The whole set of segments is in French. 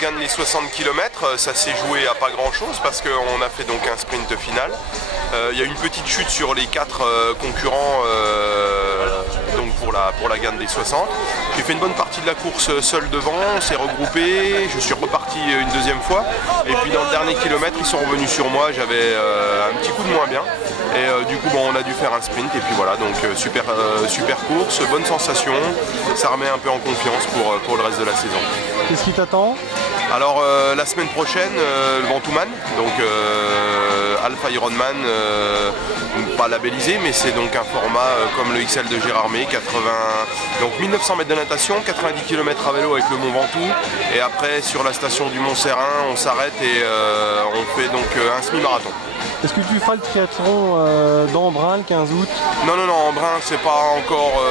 je gagne les 60 km. Ça s'est joué à pas grand chose parce qu'on a fait donc un sprint final. Il y a une petite chute sur les 4 concurrents donc pour la gagne des 60. J'ai fait une bonne partie de la course seul devant, on s'est regroupé, je suis reparti une deuxième fois. Et puis dans le dernier kilomètre, ils sont revenus sur moi, j'avais un petit coup de moins bien. Et du coup, on a dû faire un sprint. Et puis voilà, donc super course, bonne sensation. Ça remet un peu en confiance pour le reste de la saison. Qu'est-ce qui t'attend? Alors la semaine prochaine, le Ventoux-Man, donc Alpha Ironman, pas labellisé, mais c'est donc un format comme le XL de Gérardmer, 1900 mètres de natation, 90 km à vélo avec le Mont Ventoux, et après sur la station du Mont Serein, on s'arrête et on fait donc un semi-marathon. Est-ce que tu feras le triathlon d'Embrun le 15 août? Non, Embrun, c'est pas encore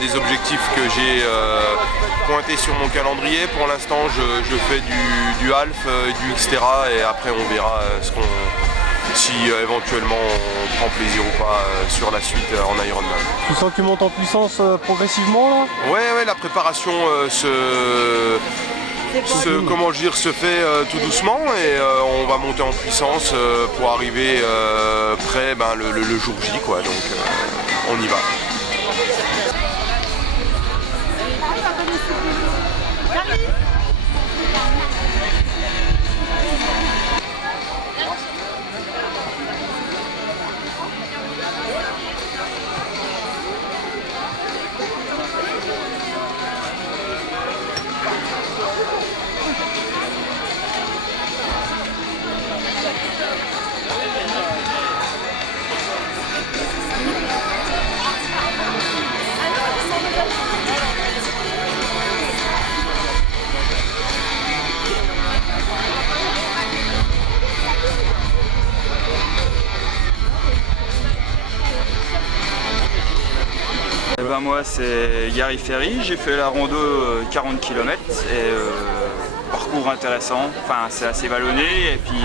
des objectifs que j'ai pointés sur mon calendrier. Pour l'instant, je fais du half, du Xterra, et après on verra si éventuellement on prend plaisir ou pas sur la suite en Ironman. Tu sens que tu montes en puissance progressivement là? Ouais, la préparation se fait tout doucement et on va monter en puissance pour arriver près le jour J, quoi. Donc on y va. Moi c'est Gary Ferry, j'ai fait la rando 40 km et parcours intéressant, enfin c'est assez vallonné et puis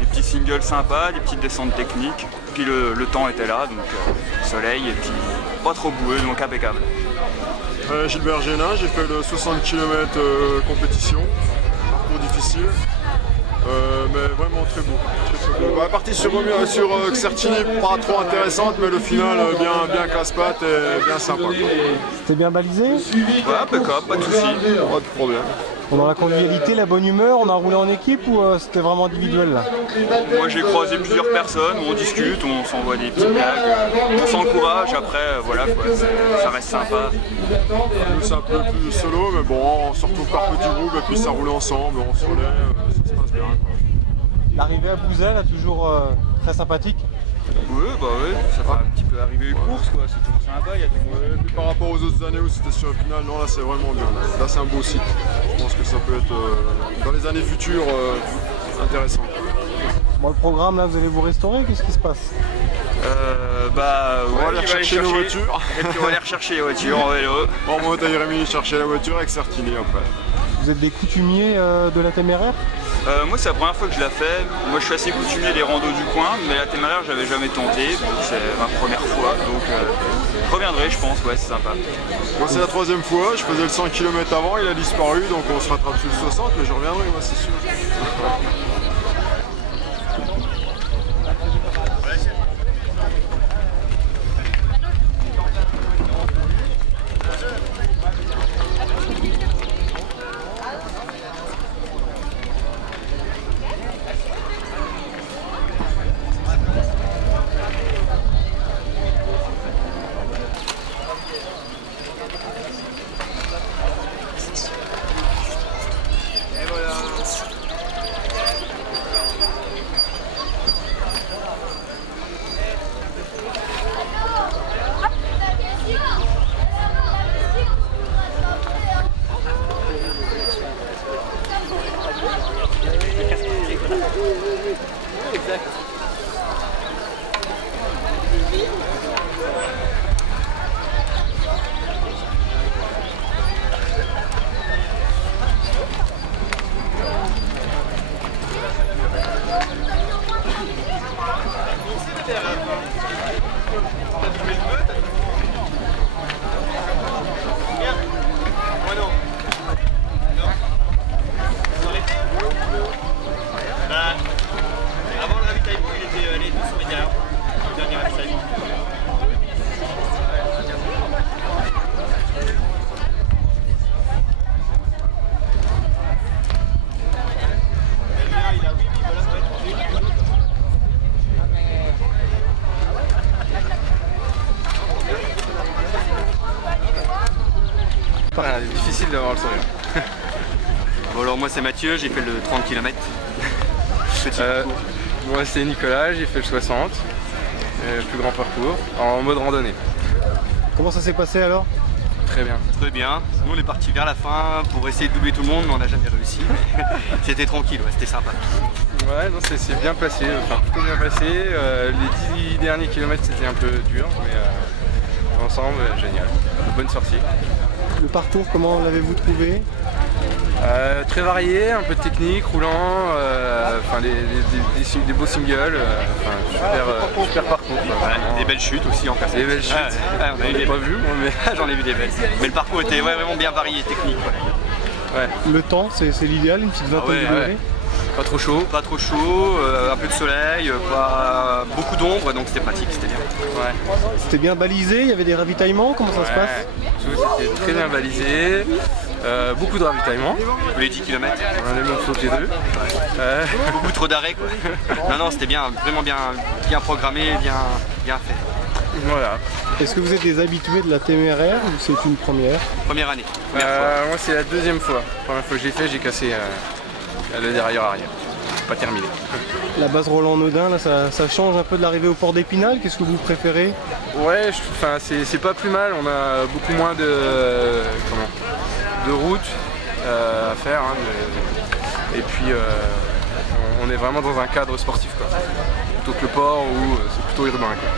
des petits singles sympas, des petites descentes techniques, puis le temps était là, donc soleil et puis pas trop boueux, donc impeccable. Gilbert Génin, j'ai fait le 60 km compétition, parcours difficile. Mais vraiment très beau. La partie sur Xertini, pas trop intéressante, mais le final bien casse-pattes et bien sympa. C'était bien balisé? Ouais, impeccable, pas de soucis. Pas de problème. Dans la convivialité, la bonne humeur, on a roulé en équipe ou c'était vraiment individuel là? Moi j'ai croisé plusieurs personnes, on discute, on s'envoie des petites blagues, on s'encourage, après voilà quoi, ça reste sympa. Nous c'est un peu plus solo, mais bon, on se retrouve par petits groupes et puis ça roule ensemble, on se relaie, ça se passe bien. L'arrivée à Bouzel est toujours très sympathique. Oui, ça fait un petit peu arriver une course quoi, c'est toujours sympa, il y a du monde. Et puis par rapport aux autres années où c'était sur le final, non là c'est vraiment bien, là c'est un beau site. Je pense que ça peut être dans les années futures intéressant. Bon, le programme là, vous allez vous restaurer, qu'est-ce qui se passe? On va aller rechercher nos voitures. Et puis on va aller rechercher les voitures en vélo. On monte à Jérémy chercher la voiture avec Xertini après. Vous êtes des coutumiers de la téméraire? Moi c'est la première fois que je la fais. Moi je suis assez coutumier des randos du coin, mais la téméraire j'avais jamais tenté, donc c'est ma première fois. Donc je reviendrai je pense, ouais c'est sympa. Moi c'est la 3e fois, je faisais le 100 km avant, il a disparu, donc on se rattrape sur le 60, mais je reviendrai moi c'est sûr. sourire. Bon alors moi c'est Mathieu, j'ai fait le 30 km. Moi c'est Nicolas, j'ai fait le 60, le plus grand parcours, en mode randonnée. Comment ça s'est passé alors? Très bien. Très bien. Nous on est parti vers la fin pour essayer de doubler tout le monde, mais on n'a jamais réussi. C'était tranquille, ouais, c'était sympa. Ouais, non, c'est bien passé, enfin plutôt bien passé. Les 10 derniers kilomètres c'était un peu dur, mais ensemble, génial. Bonne sortie. Le parcours, comment l'avez-vous trouvé? Très varié, un peu de technique, roulant, des beaux singles, super parcours. Des belles chutes aussi en fait. Des belles chutes. On l'ai pas vu, moi, mais j'en ai vu des belles. Mais le parcours était vraiment bien varié, technique. ouais. Le temps, c'est l'idéal, une petite vingtaine de degrés? Pas trop chaud. Pas trop chaud, un peu de soleil, pas beaucoup d'ombre, donc c'était pratique, c'était bien. Ouais. C'était bien balisé, il y avait des ravitaillements, comment ça se passe? Tout était très bien balisé, beaucoup de ravitaillement. Tous les 10 km. On a même sauté deux. Beaucoup trop d'arrêts quoi. Non, c'était bien, vraiment bien programmé, bien fait. Voilà. Est-ce que vous êtes des habitués de la téméraire ou c'est une première? Première année. Moi c'est la deuxième fois. La première fois que j'ai fait, j'ai cassé le dérailleur arrière. Pas terminé. La base Roland-Nodin, là, ça change un peu de l'arrivée au port d'Épinal, qu'est-ce que vous préférez? Ouais, c'est pas plus mal, on a beaucoup moins de route à faire. Et puis on est vraiment dans un cadre sportif quoi. Plutôt que le port où c'est plutôt urbain quoi.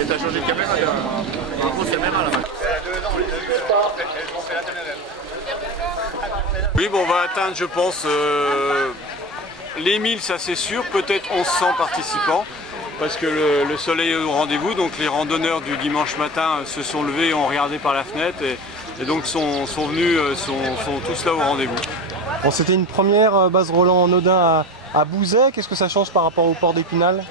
Et t'as changé de caméra, un gros caméra là-bas. Oui, bon, on va atteindre, je pense, les 1000, ça c'est sûr, peut-être 1100 participants, parce que le soleil est au rendez-vous, donc les randonneurs du dimanche matin se sont levés, ont regardé par la fenêtre, et donc sont venus, sont tous là au rendez-vous. Bon, c'était une première base Roland-Nodin à Bouzet, qu'est-ce que ça change par rapport au port d'Épinal?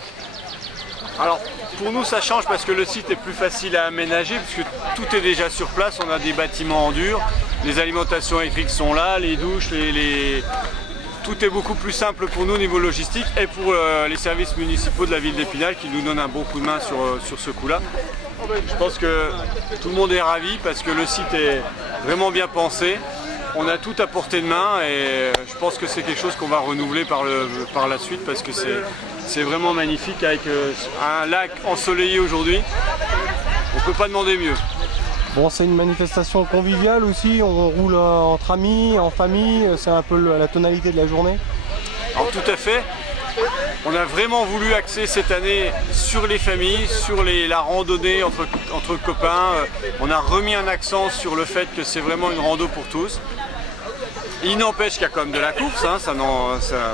Alors, pour nous, ça change parce que le site est plus facile à aménager, puisque tout est déjà sur place, on a des bâtiments en dur, les alimentations électriques sont là, les douches, tout est beaucoup plus simple pour nous au niveau logistique et pour les services municipaux de la ville d'Épinal qui nous donnent un bon coup de main sur ce coup-là. Je pense que tout le monde est ravi parce que le site est vraiment bien pensé. On a tout à portée de main et je pense que c'est quelque chose qu'on va renouveler par la suite parce que c'est vraiment magnifique avec un lac ensoleillé aujourd'hui. On ne peut pas demander mieux. Bon, c'est une manifestation conviviale aussi, on roule entre amis, en famille, c'est un peu la tonalité de la journée. Alors tout à fait. On a vraiment voulu axer cette année sur les familles, sur la randonnée entre copains. On a remis un accent sur le fait que c'est vraiment une rando pour tous. Il n'empêche qu'il y a quand même de la course, hein,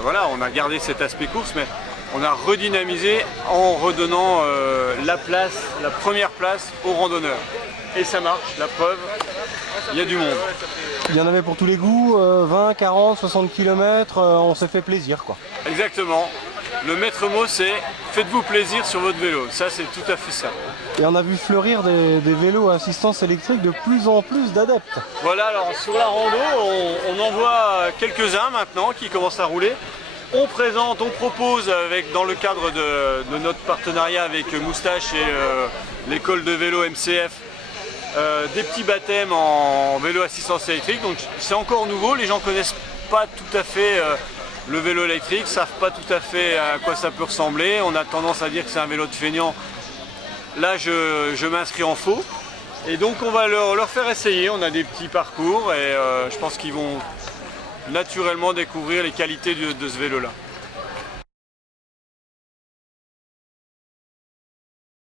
voilà, on a gardé cet aspect course, mais on a redynamisé en redonnant la première place aux randonneurs. Et ça marche, la preuve, il y a du monde. Il y en avait pour tous les goûts, 20, 40, 60 km, on s'est fait plaisir quoi. Exactement. Le maître mot c'est faites-vous plaisir sur votre vélo. Ça, c'est tout à fait ça. Et on a vu fleurir des vélos à assistance électrique de plus en plus d'adeptes. Voilà, alors sur la rando, on en voit quelques-uns maintenant qui commencent à rouler. On propose dans le cadre de notre partenariat avec Moustache et l'école de vélo MCF, des petits baptêmes en vélo assistance électrique. Donc c'est encore nouveau, les gens connaissent pas tout à fait le vélo électrique, savent pas tout à fait à quoi ça peut ressembler. On a tendance à dire que c'est un vélo de feignant. Là je m'inscris en faux. Et donc on va leur faire essayer, on a des petits parcours et je pense qu'ils vont naturellement découvrir les qualités de ce vélo-là.